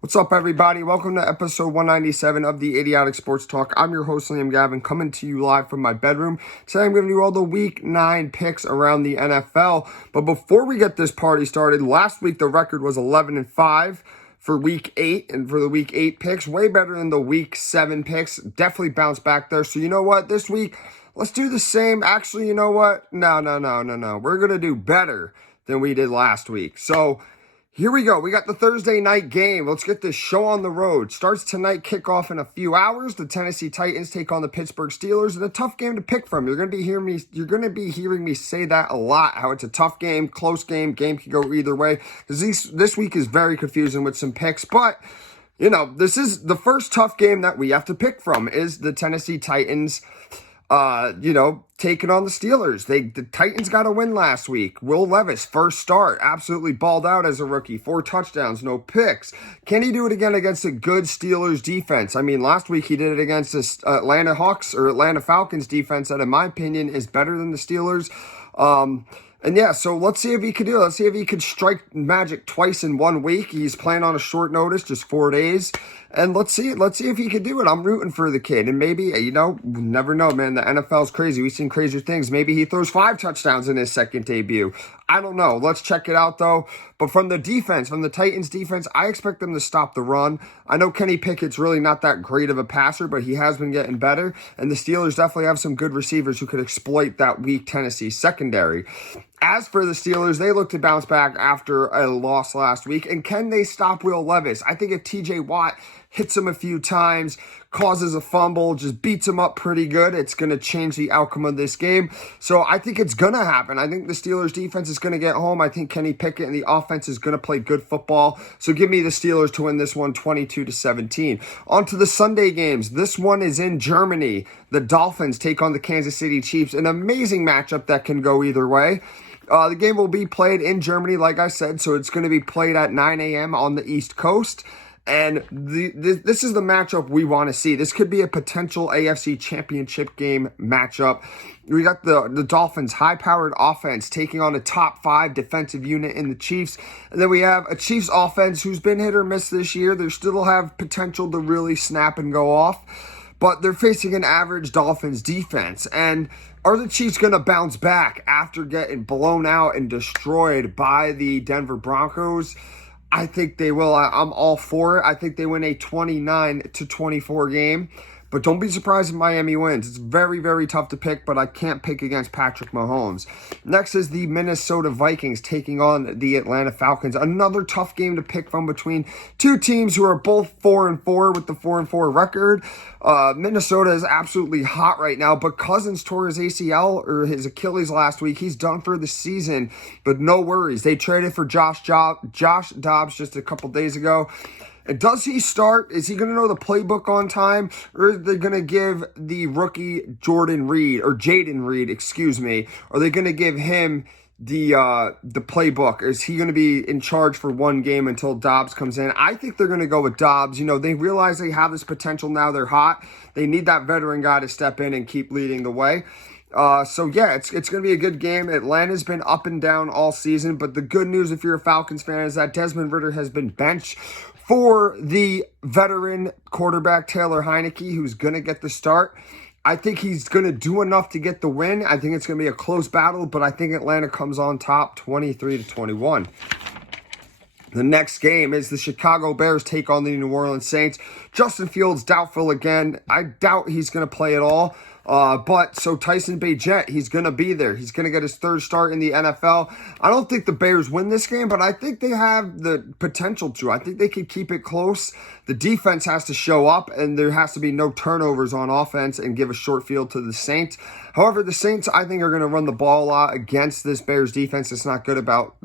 What's up, everybody? Welcome to episode 197 of the Idiotic Sports Talk. I'm your host, Liam Gavin, coming to you live from my bedroom. Today, I'm going to do all the Week 9 picks around the NFL. But before we get this party started, last week the record was 11-5 for Week 8, and for the Week 8 picks, way better than the Week 7 picks. Definitely bounced back there. So you know what? This week, let's do the same. Actually, you know what? No. We're going to do better than we did last week. So here we go. We got the Thursday night game. Let's get this show on the road. Starts tonight, kickoff in a few hours. The Tennessee Titans take on the Pittsburgh Steelers, and a tough game to pick from. You're going to be hearing me say that a lot. How it's a tough game, close game. Game can go either way. This week is very confusing with some picks, but you know, this is the first tough game that we have to pick from. Is the Tennessee Titans taking on the Steelers. The Titans got a win last week. Will Levis, first start, absolutely balled out as a rookie. 4 touchdowns, no picks. Can he do it again against a good Steelers defense? I mean, last week he did it against the Atlanta Falcons defense that, in my opinion, is better than the Steelers. So let's see if he could do it. Let's see if he could strike magic twice in 1 week. He's playing on a short notice, just 4 days. And let's see if he could do it. I'm rooting for the kid. And maybe, never know, man. The NFL's crazy. We've seen crazier things. Maybe he throws 5 touchdowns in his second debut. I don't know. Let's check it out, though. But from the Titans defense, I expect them to stop the run. I know Kenny Pickett's really not that great of a passer, but he has been getting better. And the Steelers definitely have some good receivers who could exploit that weak Tennessee secondary. As for the Steelers, they look to bounce back after a loss last week. And can they stop Will Levis? I think if TJ Watt hits him a few times, causes a fumble, just beats him up pretty good, it's going to change the outcome of this game. So I think it's going to happen. I think the Steelers defense is going to get home. I think Kenny Pickett and the offense is going to play good football. So give me the Steelers to win this one 22-17. On to the Sunday games. This one is in Germany. The Dolphins take on the Kansas City Chiefs. An amazing matchup that can go either way. The game will be played in Germany, like I said, so it's going to be played at 9 a.m. on the East Coast. And this is the matchup we want to see. This could be a potential AFC Championship game matchup. We got the Dolphins' high-powered offense taking on a top 5 defensive unit in the Chiefs. And then we have a Chiefs offense who's been hit or miss this year. They still have potential to really snap and go off. But they're facing an average Dolphins defense. And are the Chiefs going to bounce back after getting blown out and destroyed by the Denver Broncos? I think they will. I'm all for it. I think they win a 29-24 game. But don't be surprised if Miami wins. It's very, very tough to pick, but I can't pick against Patrick Mahomes. Next is the Minnesota Vikings taking on the Atlanta Falcons. Another tough game to pick from between two teams who are both 4-4 with the 4-4 record. Minnesota is absolutely hot right now, but Cousins tore his ACL or his Achilles last week. He's done for the season, but no worries. They traded for Josh Dobbs just a couple days ago. And does he start? Is he going to know the playbook on time? Or are they going to give the rookie Jaden Reed, are they going to give him the playbook? Is he going to be in charge for 1 game until Dobbs comes in? I think they're going to go with Dobbs. They realize they have this potential now. They're hot. They need that veteran guy to step in and keep leading the way. It's going to be a good game. Atlanta's been up and down all season, but the good news if you're a Falcons fan is that Desmond Ridder has been benched for the veteran quarterback Taylor Heineke, who's going to get the start. I think he's going to do enough to get the win. I think it's going to be a close battle, but I think Atlanta comes on top 23-21. The next game is the Chicago Bears take on the New Orleans Saints. Justin Fields doubtful again. I doubt he's going to play at all. So Tyson Bagent, he's going to be there. He's going to get his 3rd start in the NFL. I don't think the Bears win this game, but I think they have the potential to. I think they can keep it close. The defense has to show up, and there has to be no turnovers on offense and give a short field to the Saints. However, the Saints, I think, are going to run the ball a lot against this Bears defense. That's not good about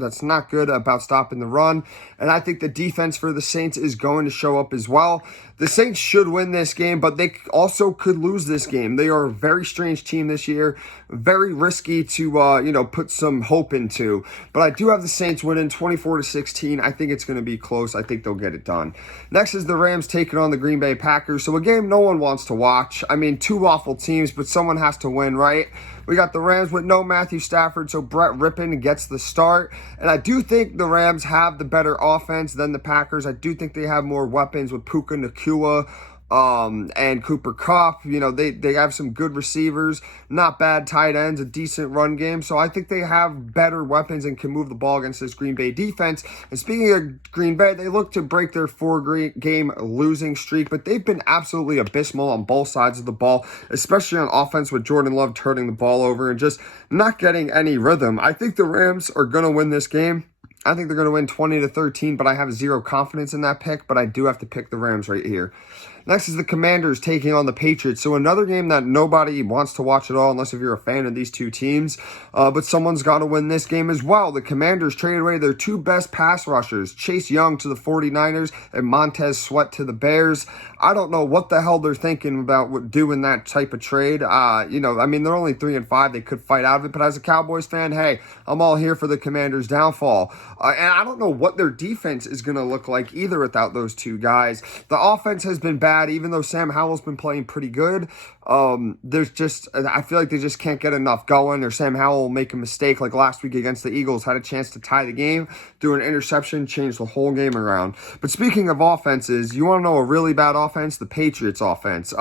stopping the run. And I think the defense for the Saints is going to show up as well. The Saints should win this game, but they also could lose this game. They are very strange team this year, very risky to, put some hope into. But I do have the Saints winning 24-16. I think it's going to be close. I think they'll get it done. Next is the Rams taking on the Green Bay Packers. So a game no one wants to watch. I mean, two awful teams, but someone has to win, right? We got the Rams with no Matthew Stafford, so Brett Rippon gets the start. And I do think the Rams have the better offense than the Packers. I do think they have more weapons with Puka Nacua and Cooper Kupp. They have some good receivers, not bad tight ends, a decent run game. So I think they have better weapons and can move the ball against this Green Bay defense. And speaking of Green Bay, they look to break their 4-game losing streak, but they've been absolutely abysmal on both sides of the ball, especially on offense with Jordan Love turning the ball over and just not getting any rhythm. I think the Rams are going to win this game. I think they're going to win 20-13, but I have zero confidence in that pick, but I do have to pick the Rams right here. Next is the Commanders taking on the Patriots. So another game that nobody wants to watch at all unless if you're a fan of these two teams. But someone's got to win this game as well. The Commanders traded away their two best pass rushers, Chase Young to the 49ers and Montez Sweat to the Bears. I don't know what the hell they're thinking about doing that type of trade. They're only 3-5. They could fight out of it. But as a Cowboys fan, hey, I'm all here for the Commanders' downfall. And I don't know what their defense is going to look like either without those two guys. The offense has been bad, even though Sam Howell's been playing pretty good. I feel like they just can't get enough going, or Sam Howell will make a mistake like last week against the Eagles, had a chance to tie the game, threw an interception, changed the whole game around. But speaking of offenses, you want to know a really bad offense? The Patriots offense.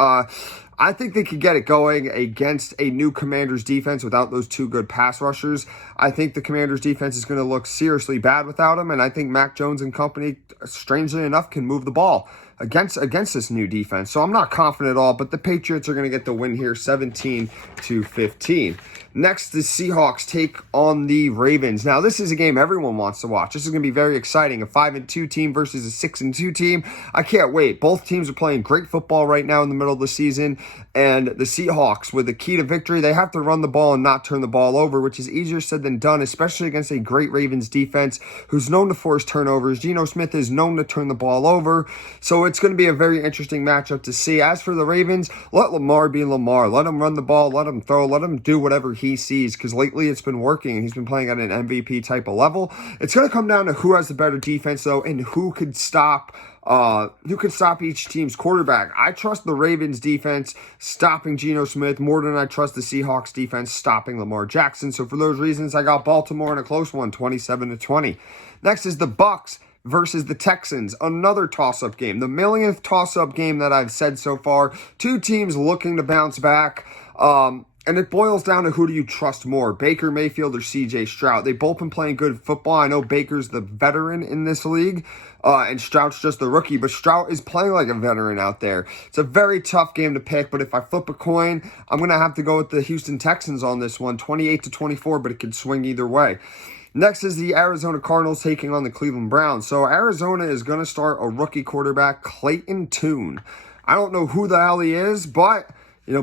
I think they could get it going against a new Commanders defense without those two good pass rushers. I think the Commanders defense is going to look seriously bad without them, and I think Mac Jones and company, strangely enough, can move the ball against this new defense. So I'm not confident at all, but the Patriots are going to get the win here, 17-15. Next, the Seahawks take on the Ravens. Now, this is a game everyone wants to watch. This is going to be very exciting. A 5-2 team versus a 6-2 team. I can't wait. Both teams are playing great football right now in the middle of the season. And the Seahawks, with the key to victory, they have to run the ball and not turn the ball over, which is easier said than done, especially against a great Ravens defense who's known to force turnovers. Geno Smith is known to turn the ball over. So it's going to be a very interesting matchup to see. As for the Ravens, let Lamar be Lamar. Let him run the ball. Let him throw. Let him do whatever he sees, because lately it's been working and he's been playing at an MVP type of level. It's going to come down to who has the better defense, though, and who could stop each team's quarterback. I trust the Ravens defense stopping Geno Smith more than I trust the Seahawks defense stopping Lamar Jackson. So for those reasons, I got Baltimore in a close one, 27-20. Next is the Bucs versus the Texans, another toss-up game. The millionth toss-up game that I've said so far. Two teams looking to bounce back. And it boils down to who do you trust more, Baker Mayfield or C.J. Stroud. They've both been playing good football. I know Baker's the veteran in this league, and Stroud's just the rookie, but Stroud is playing like a veteran out there. It's a very tough game to pick, but if I flip a coin, I'm going to have to go with the Houston Texans on this one, 28-24, but it could swing either way. Next is the Arizona Cardinals taking on the Cleveland Browns. So Arizona is going to start a rookie quarterback, Clayton Tune. I don't know who the hell he is, but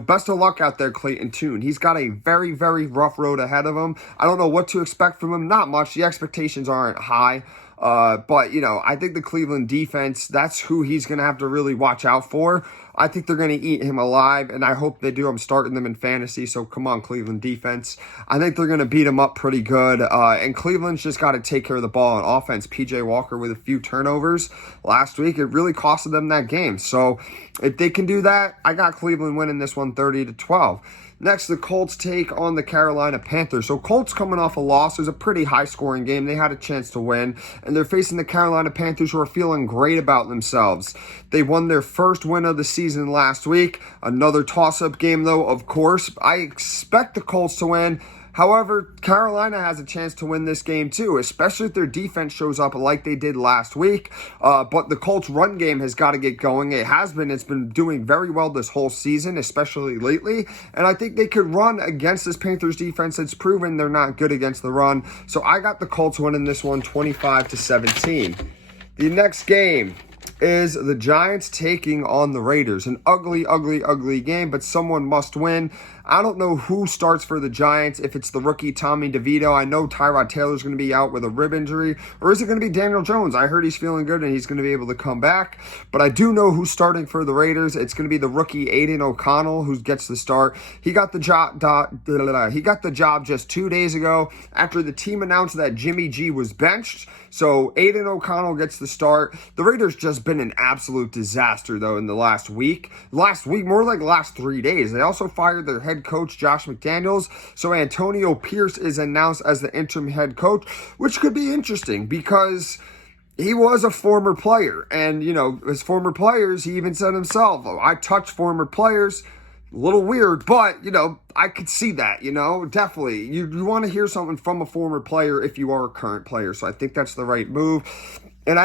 best of luck out there, Clayton Tune. He's got a very, very rough road ahead of him. I don't know what to expect from him. Not much. The expectations aren't high. But I think the Cleveland defense, that's who he's going to have to really watch out for. I think they're going to eat him alive, and I hope they do. I'm starting them in fantasy, so come on, Cleveland defense. I think they're going to beat him up pretty good, and Cleveland's just got to take care of the ball on offense. P.J. Walker with a few turnovers last week, it really costed them that game. So if they can do that, I got Cleveland winning this one 30-12. Next, the Colts take on the Carolina Panthers. So Colts coming off a loss. It was a pretty high-scoring game. They had a chance to win, and they're facing the Carolina Panthers, who are feeling great about themselves. They won their first win of the season last week. Another toss-up game, though, of course. I expect the Colts to win. However, Carolina has a chance to win this game too, especially if their defense shows up like they did last week. But the Colts' run game has got to get going. It's been doing very well this whole season, especially lately. And I think they could run against this Panthers defense that's proven they're not good against the run. So I got the Colts winning this one 25-17. The next game is the Giants taking on the Raiders. An ugly, ugly, ugly game, but someone must win. I don't know who starts for the Giants, if it's the rookie Tommy DeVito. I know Tyrod Taylor's going to be out with a rib injury, or is it going to be Daniel Jones? I heard he's feeling good and he's going to be able to come back, but I do know who's starting for the Raiders. It's going to be the rookie Aiden O'Connell who gets the start. He got the job just 2 days ago after the team announced that Jimmy G was benched. So Aiden O'Connell gets the start. The Raiders just been an absolute disaster, though, in the last week. More like last 3 days. They also fired their head coach, Josh McDaniels. So Antonio Pierce is announced as the interim head coach, which could be interesting because he was a former player. And, as former players, he even said himself, "Oh, I touch former players." A little weird, but, I could see that, definitely. You want to hear something from a former player if you are a current player, so I think that's the right move. And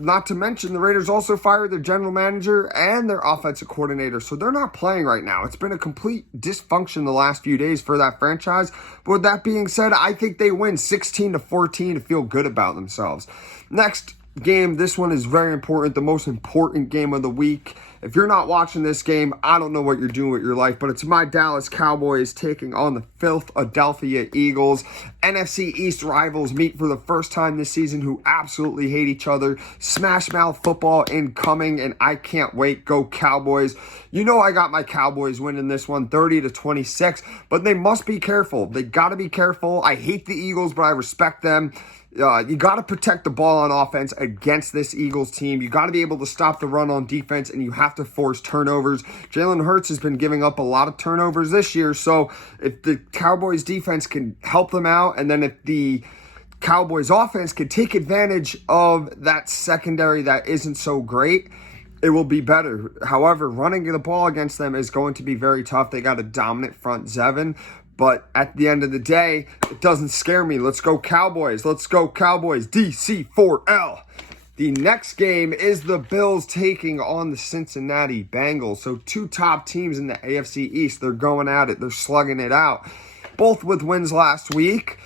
not to mention, the Raiders also fired their general manager and their offensive coordinator, so they're not playing right now. It's been a complete dysfunction the last few days for that franchise. But with that being said, I think they win 16-14 to feel good about themselves. Next game, this one is very important, the most important game of the week. If you're not watching this game, I don't know what you're doing with your life, but it's my Dallas Cowboys taking on the Philadelphia Eagles. NFC East rivals meet for the first time this season who absolutely hate each other. Smash mouth football incoming, and I can't wait. Go Cowboys. I got my Cowboys winning this one 30-26, but they must be careful. They got to be careful. I hate the Eagles, but I respect them. You got to protect the ball on offense against this Eagles team. You got to be able to stop the run on defense, and you have to force turnovers. Jalen Hurts has been giving up a lot of turnovers this year, so if the Cowboys defense can help them out, and then if the Cowboys offense can take advantage of that secondary that isn't so great, it will be better. However, running the ball against them is going to be very tough. They got a dominant front seven. But at the end of the day, it doesn't scare me. Let's go Cowboys. Let's go Cowboys. DC4L. The next game is the Bills taking on the Cincinnati Bengals. So two top teams in the AFC East. They're going at it. They're slugging it out. Both with wins last week.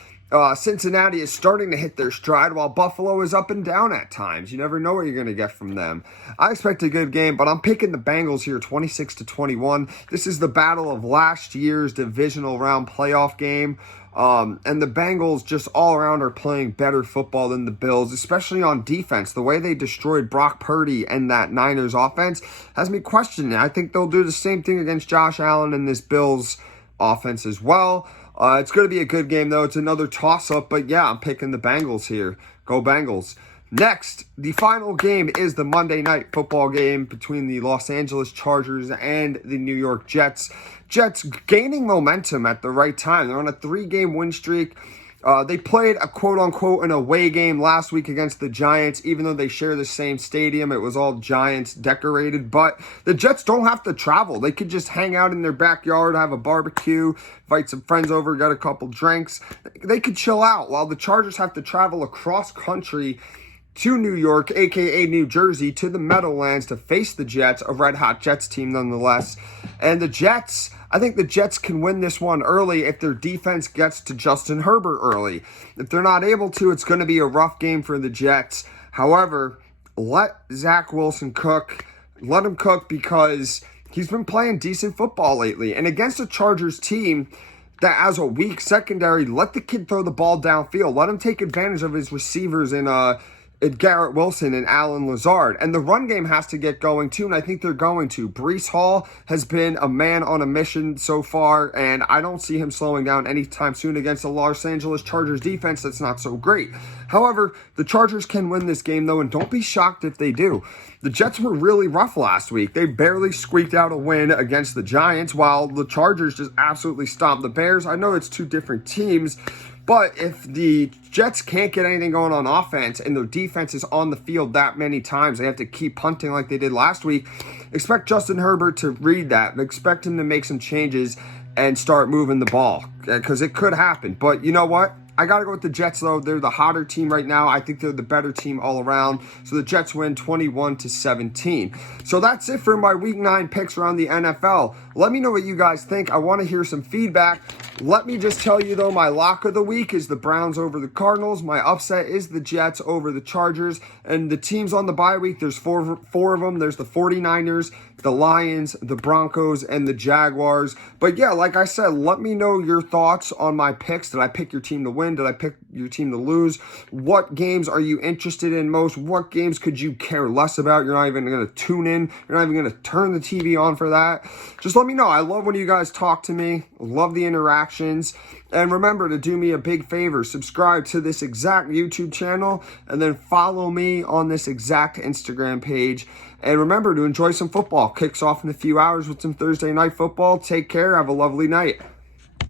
Cincinnati is starting to hit their stride while Buffalo is up and down at times. You never know what you're going to get from them. I expect a good game, but I'm picking the Bengals here 26-21. This is the battle of last year's divisional round playoff game. And the Bengals just all around are playing better football than the Bills, especially on defense. The way they destroyed Brock Purdy and that Niners offense has me questioning it. I think they'll do the same thing against Josh Allen and this Bills offense as well. It's going to be a good game, though. It's another toss-up, but yeah, I'm picking the Bengals here. Go Bengals. Next, the final game is the Monday Night Football game between the Los Angeles Chargers and the New York Jets. Jets gaining momentum at the right time. They're on a 3-game win streak. They played a quote-unquote an away game last week against the Giants, even though they share the same stadium. It was all Giants decorated, but the Jets don't have to travel. They could just hang out in their backyard, have a barbecue, invite some friends over, get a couple drinks. They could chill out, while the Chargers have to travel across country to New York, aka New Jersey, to the Meadowlands to face the Jets, a red-hot Jets team nonetheless. And the Jets, I think the Jets can win this one early if their defense gets to Justin Herbert early. If they're not able to, it's going to be a rough game for the Jets. However, let Zach Wilson cook. Let him cook because he's been playing decent football lately. And against a Chargers team that has a weak secondary, let the kid throw the ball downfield. Let him take advantage of his receivers in Garrett Wilson and Alan Lazard. And the run game has to get going too, and I think they're going to. Breece Hall has been a man on a mission so far, and I don't see him slowing down anytime soon against the Los Angeles Chargers defense that's not so great. However, the Chargers can win this game, though, and don't be shocked if they do. The Jets were really rough last week. They barely squeaked out a win against the Giants, while the Chargers just absolutely stomped the Bears. I know it's two different teams, but if the Jets can't get anything going on offense and their defense is on the field that many times, they have to keep punting like they did last week, expect Justin Herbert to read that. Expect him to make some changes and start moving the ball, because it could happen. But you know what? I got to go with the Jets, though. They're the hotter team right now. I think they're the better team all around. So the Jets win 21-17. So that's it for my Week 9 picks around the NFL. Let me know what you guys think. I want to hear some feedback. Let me just tell you, though, my lock of the week is the Browns over the Cardinals. My upset is the Jets over the Chargers. And the teams on the bye week, there's four of them. There's the 49ers, the Lions, the Broncos, and the Jaguars. But yeah, like I said, let me know your thoughts on my picks. Did I pick your team to win? Did I pick your team to lose? What games are you interested in most? What games could you care less about? You're not even going to tune in. You're not even going to turn the TV on for that. Just let me know. I love when you guys talk to me. Love the interactions. And remember to do me a big favor. Subscribe to this exact YouTube channel and then follow me on this exact Instagram page. And remember to enjoy some football. Kicks off in a few hours with some Thursday night football. Take care. Have a lovely night.